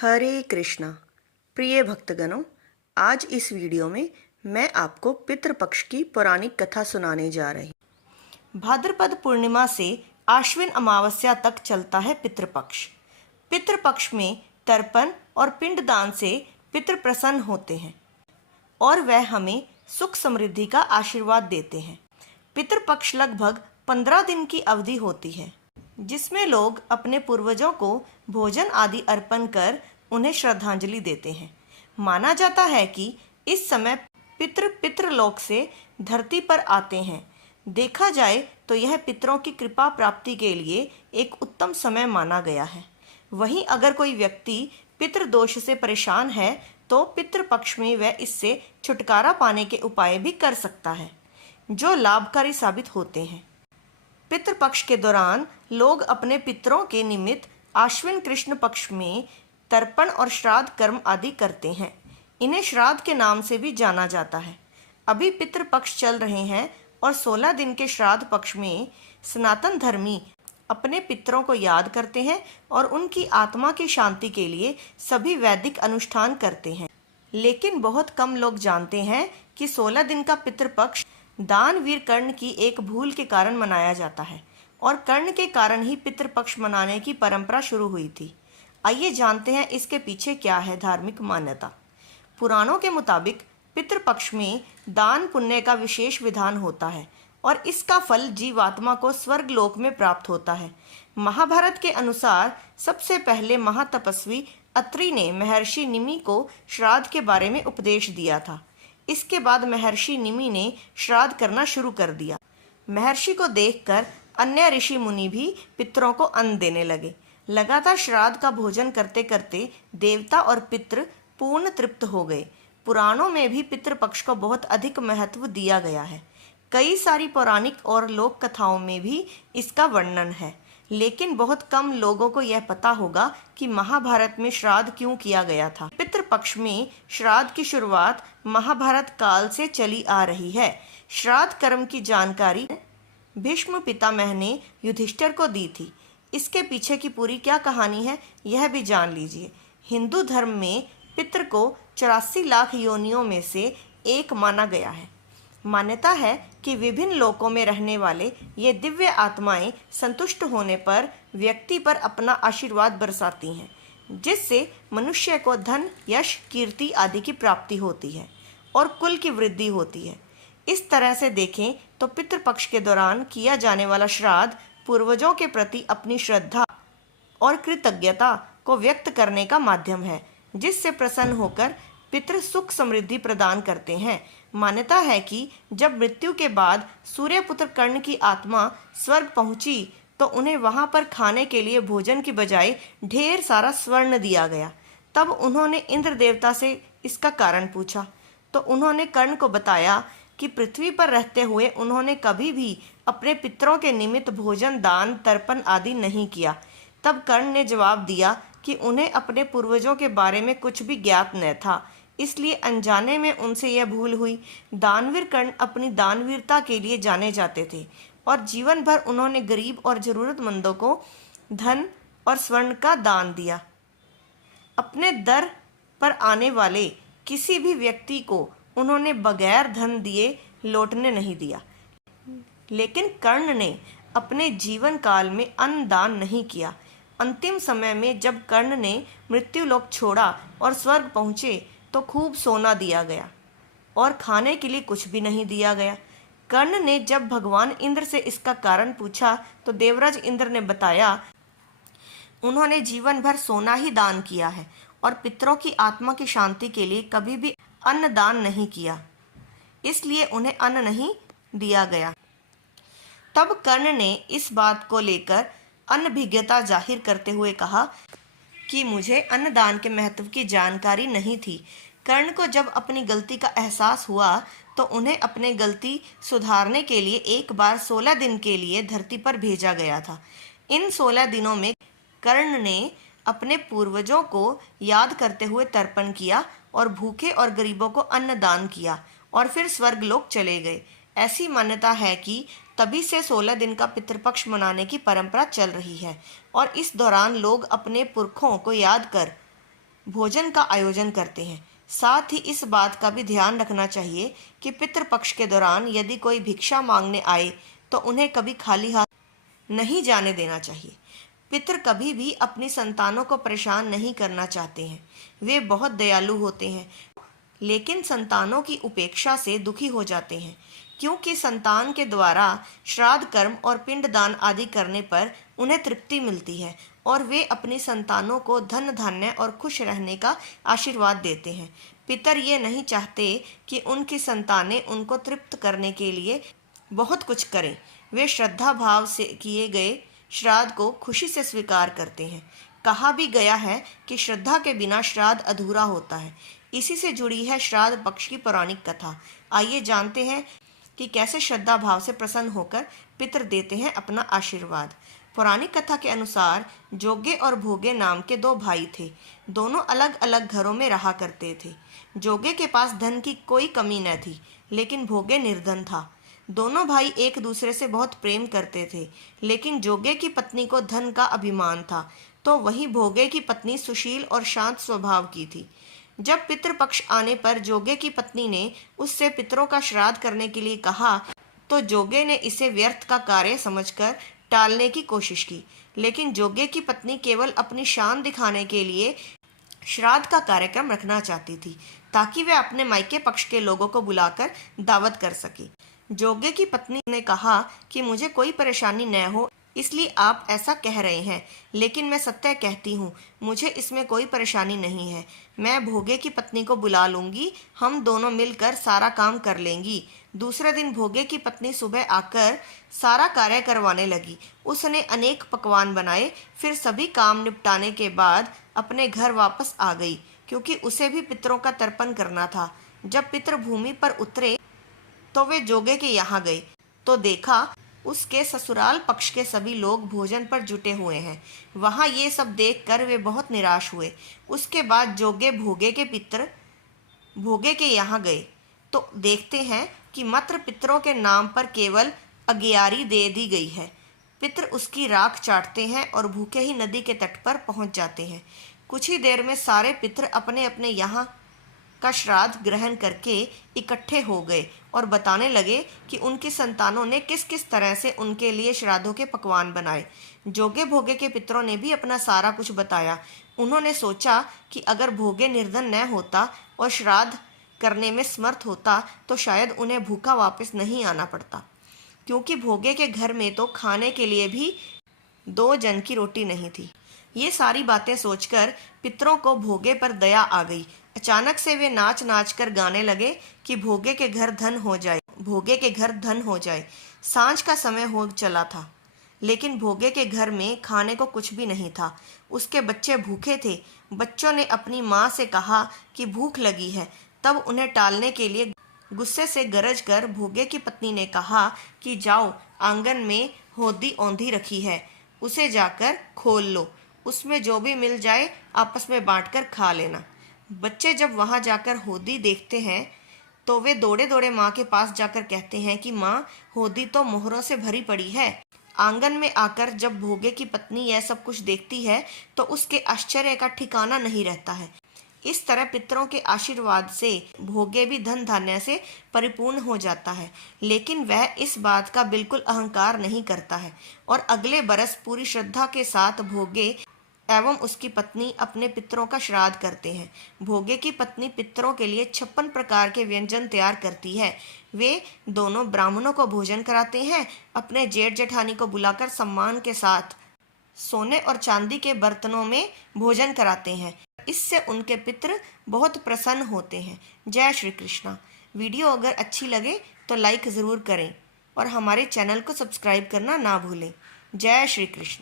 हरे कृष्णा। प्रिय भक्तगणों, आज इस वीडियो में मैं आपको पितृपक्ष की पौराणिक कथा सुनाने जा रही हूँ। भाद्रपद पूर्णिमा से आश्विन अमावस्या तक चलता है पितृपक्ष। पितृपक्ष में तर्पण और पिंडदान से पितृ प्रसन्न होते हैं और वह हमें सुख समृद्धि का आशीर्वाद देते हैं। पितृपक्ष लगभग 15 दिन की अवधि होती है, जिसमें लोग अपने पूर्वजों को भोजन आदि अर्पण कर उन्हें श्रद्धांजलि देते हैं। माना जाता है कि इस समय पितृलोक से धरती पर आते हैं। देखा जाए तो यह पितरों की कृपा प्राप्ति के लिए एक उत्तम समय माना गया है। वहीं अगर कोई व्यक्ति पितृदोष से परेशान है तो पितृपक्ष में वह इससे छुटकारा पाने के उपाय भी कर सकता है, जो लाभकारी साबित होते हैं। पितृपक्ष के दौरान लोग अपने पितरों के निमित्त आश्विन कृष्ण पक्ष में तर्पण और श्राद्ध कर्म आदि करते हैं। इन्हें श्राद्ध के नाम से भी जाना जाता है। अभी पितृपक्ष चल रहे हैं और 16 दिन के श्राद्ध पक्ष में सनातन धर्मी अपने पितरों को याद करते हैं और उनकी आत्मा की शांति के लिए सभी वैदिक अनुष्ठान करते हैं। लेकिन बहुत कम लोग जानते हैं कि 16 दिन का पितृपक्ष दानवीर कर्ण की एक भूल के कारण मनाया जाता है और कर्ण के कारण ही पितृपक्ष मनाने की परंपरा शुरू हुई थी। आइए जानते हैं इसके पीछे क्या है धार्मिक मान्यता। पुराणों के मुताबिक पितृपक्ष में दान पुण्य का विशेष विधान होता है और इसका फल जीवात्मा को स्वर्ग लोक में प्राप्त होता है। महाभारत के अनुसार सबसे पहले महातपस्वी अत्रि ने महर्षि निमि को श्राद्ध के बारे में उपदेश दिया था। इसके बाद महर्षि निमि ने श्राद्ध करना शुरू कर दिया। महर्षि को देखकर अन्य ऋषि मुनि भी पितरों को अन्न देने लगे। लगातार श्राद्ध का भोजन करते करते देवता और पितृ पूर्ण तृप्त हो गए। पुराणों में भी पितृपक्ष को बहुत अधिक महत्व दिया गया है। कई सारी पौराणिक और लोक कथाओं में भी इसका वर्णन है, लेकिन बहुत कम लोगों को यह पता होगा कि महाभारत में श्राद्ध क्यों किया गया था। पितृपक्ष में श्राद्ध की शुरुआत महाभारत काल से चली आ रही है। श्राद्ध कर्म की जानकारी भीष्म पितामह ने युधिष्ठिर को दी थी। इसके पीछे की पूरी क्या कहानी है यह भी जान लीजिए। हिंदू धर्म में पितृ को 84 लाख योनियों में से एक माना गया है। मान्यता है कि विभिन्न लोकों में रहने वाले ये दिव्य आत्माएं संतुष्ट होने पर व्यक्ति पर अपना आशीर्वाद बरसाती हैं, जिससे मनुष्य को धन, यश, कीर्ति आदि की प्राप्ति होती है और कुल की वृद्धि होती है। इस तरह से देखें तो पितृपक्ष के दौरान किया जाने वाला श्राद्ध पूर्वजों के प्रति अपनी श्रद्धा और कृतज्ञता को व्यक्त करने का माध्यम है, जिससे प्रसन्न होकर पितृ सुख समृद्धि प्रदान करते हैं। मान्यता है कि जब मृत्यु के बाद सूर्यपुत्र कर्ण की आत्मा स्वर्ग पहुंची तो उन्हें वहां पर खाने के लिए भोजन की बजाय ढेर सारा स्वर्ण दिया गया। तब उन्होंने इंद्र देवता से इसका कारण पूछा तो उन्होंने कर्ण को बताया कि पृथ्वी पर रहते हुए उन्होंने कभी भी अपने पितरों के निमित्त भोजन, दान, तर्पण आदि नहीं किया। तब कर्ण ने जवाब दिया कि उन्हें अपने पूर्वजों के बारे में कुछ भी ज्ञात न था, इसलिए अनजाने में उनसे यह भूल हुई। दानवीर कर्ण अपनी दानवीरता के लिए जाने जाते थे और जीवन भर उन्होंने गरीब और जरूरतमंदों को धन और स्वर्ण का दान दिया। अपने दर पर आने वाले किसी भी व्यक्ति को उन्होंने बगैर धन दिए लौटने नहीं दिया। लेकिन कर्ण ने अपने जीवन काल में अन्न दान नहीं किया। अंतिम समय में जब कर्ण ने मृत्युलोक छोड़ा और स्वर्ग पहुँचे तो खूब सोना दिया गया और खाने के लिए कुछ भी नहीं दिया गया। कर्ण ने जब भगवान इंद्र से इसका कारण पूछा तो देवराज इंद्र ने बताया उन्होंने जीवन भर सोना ही दान किया है और पितरों की आत्मा की शांति के लिए कभी भी अन्न दान नहीं किया, इसलिए उन्हें अन्न नहीं दिया गया। तब कर्ण ने इस बात को लेकर अनभिज्ञता जाहिर करते हुए कहा कि मुझे अन्नदान के महत्व की जानकारी नहीं थी। कर्ण को जब अपनी गलती का एहसास हुआ तो उन्हें अपनी गलती सुधारने के लिए एक बार 16 दिन के लिए धरती पर भेजा गया था। इन 16 दिनों में कर्ण ने अपने पूर्वजों को याद करते हुए तर्पण किया और भूखे और गरीबों को अन्न दान किया और फिर स्वर्गलोक चले गए। ऐसी मान्यता है कि तभी से 16 दिन का पितृपक्ष मनाने की परंपरा चल रही है और इस दौरान लोग अपने पुरखों को याद कर भोजन का आयोजन करते हैं। साथ ही इस बात का भी ध्यान रखना चाहिए कि पितृपक्ष के दौरान यदि कोई भिक्षा मांगने आए तो उन्हें कभी खाली हाथ नहीं जाने देना चाहिए। पितृ कभी भी अपनी संतानों को परेशान नहीं करना चाहते हैं। वे बहुत दयालु होते हैं, लेकिन संतानों की उपेक्षा से दुखी हो जाते हैं, क्योंकि संतान के द्वारा श्राद्ध कर्म और पिंडदान आदि करने पर उन्हें तृप्ति मिलती है और वे अपनी संतानों को धन धान्य और खुश रहने का आशीर्वाद देते हैं। पितर ये नहीं चाहते कि उनकी संतानें उनको तृप्त करने के लिए बहुत कुछ करें। वे श्रद्धा भाव से किए गए श्राद्ध को खुशी से स्वीकार करते हैं। कहा भी गया है कि श्रद्धा के बिना श्राद्ध अधूरा होता है। इसी से जुड़ी है श्राद्ध पक्ष की पौराणिक कथा। आइए जानते हैं कि कैसे श्रद्धा भाव से प्रसन्न होकर पितर देते हैं अपना आशीर्वाद। पौराणिक कथा के अनुसार जोगे और भोगे नाम के दो भाई थे। दोनों अलग अलग घरों में रहा करते थे। जोगे के पास धन की कोई कमी न थी, लेकिन भोगे निर्धन था। दोनों भाई एक दूसरे से बहुत प्रेम करते थे, लेकिन जोगे की पत्नी को धन का अभिमान था, तो वहीं भोगे की पत्नी सुशील और शांत स्वभाव की थी। जब पितृपक्ष आने पर जोगे की पत्नी ने उससे पितरों का श्राद्ध करने के लिए कहा, तो जोगे ने इसे व्यर्थ का कार्य समझकर टालने की कोशिश की। लेकिन जोगे की पत्नी केवल अपनी शान दिखाने के लिए श्राद्ध का कार्यक्रम रखना चाहती थी, ताकि वह अपने मायके पक्ष के लोगों को बुलाकर दावत कर सके। जोगे की पत्नी ने कहा कि मुझे कोई परेशानी न हो, इसलिए आप ऐसा कह रहे हैं, लेकिन मैं सत्य कहती हूँ, मुझे इसमें कोई परेशानी नहीं है। मैं भोगे की पत्नी को बुला लूँगी, हम दोनों मिलकर सारा काम कर लेंगी। दूसरे दिन भोगे की पत्नी सुबह आकर सारा कार्य करवाने लगी। उसने अनेक पकवान बनाए, फिर सभी काम निपटाने के बाद अपने घर वापस आ गई, क्योंकि उसे भी पितरों का तर्पण करना था। जब पितर भूमि पर उतरे तो वे जोगे के यहाँ गए, तो देखा उसके ससुराल पक्ष के सभी लोग भोजन पर जुटे हुए हैं। वहाँ ये सब देखकर वे बहुत निराश हुए। उसके बाद जोगे भोगे के यहाँ गए, तो देखते हैं कि मात्र पितरों के नाम पर केवल अगियारी दे दी गई है। पितर उसकी राख चाटते हैं और भूखे ही नदी के तट पर पहुँच जाते हैं। कुछ ही देर में सारे पितर अपने अपने यहाँ का श्राद्ध ग्रहण करके इकट्ठे हो गए और बताने लगे कि उनकी संतानों ने किस किस तरह से उनके लिए श्राद्धों के पकवान बनाए। जोगे भोगे के पितरों ने भी अपना सारा कुछ बताया। उन्होंने सोचा कि अगर भोगे निर्धन न होता और श्राद्ध करने में समर्थ होता तो शायद उन्हें भूखा वापस नहीं आना पड़ता, क्योंकि भोगे के घर में तो खाने के लिए भी 2 जन की रोटी नहीं थी। ये सारी बातें सोचकर पितरों को भोगे पर दया आ गई। अचानक से वे नाच नाच कर गाने लगे कि भोगे के घर धन हो जाए, भोगे के घर धन हो जाए। सांझ का समय हो चला था, लेकिन भोगे के घर में खाने को कुछ भी नहीं था। उसके बच्चे भूखे थे। बच्चों ने अपनी माँ से कहा कि भूख लगी है। तब उन्हें टालने के लिए गुस्से से गरज कर भोगे की पत्नी ने कहा कि जाओ, आंगन में होदी औंधी रखी है, उसे जाकर खोल लो, उसमें जो भी मिल जाए आपस में बांटकर खा लेना। बच्चे जब वहाँ जाकर होदी देखते हैं तो वे दौड़े दौड़े माँ के पास जाकर कहते हैं कि माँ, होदी तो मोहरों से भरी पड़ी है। आंगन में आकर जब भोगे की पत्नी यह सब कुछ देखती है तो उसके आश्चर्य का ठिकाना नहीं रहता है। इस तरह पितरों के आशीर्वाद से भोगे भी धन धान्य से परिपूर्ण हो जाता है, लेकिन वह इस बात का बिल्कुल अहंकार नहीं करता है और अगले बरस पूरी श्रद्धा के साथ भोगे एवं उसकी पत्नी अपने पितरों का श्राद्ध करते हैं। भोगे की पत्नी पितरों के लिए 56 प्रकार के व्यंजन तैयार करती है। वे दोनों ब्राह्मणों को भोजन कराते हैं। अपने जेठ जेठानी को बुलाकर सम्मान के साथ सोने और चांदी के बर्तनों में भोजन कराते हैं। इससे उनके पितर बहुत प्रसन्न होते हैं। जय श्री कृष्णा। वीडियो अगर अच्छी लगे तो लाइक ज़रूर करें और हमारे चैनल को सब्सक्राइब करना ना भूलें। जय श्री कृष्ण।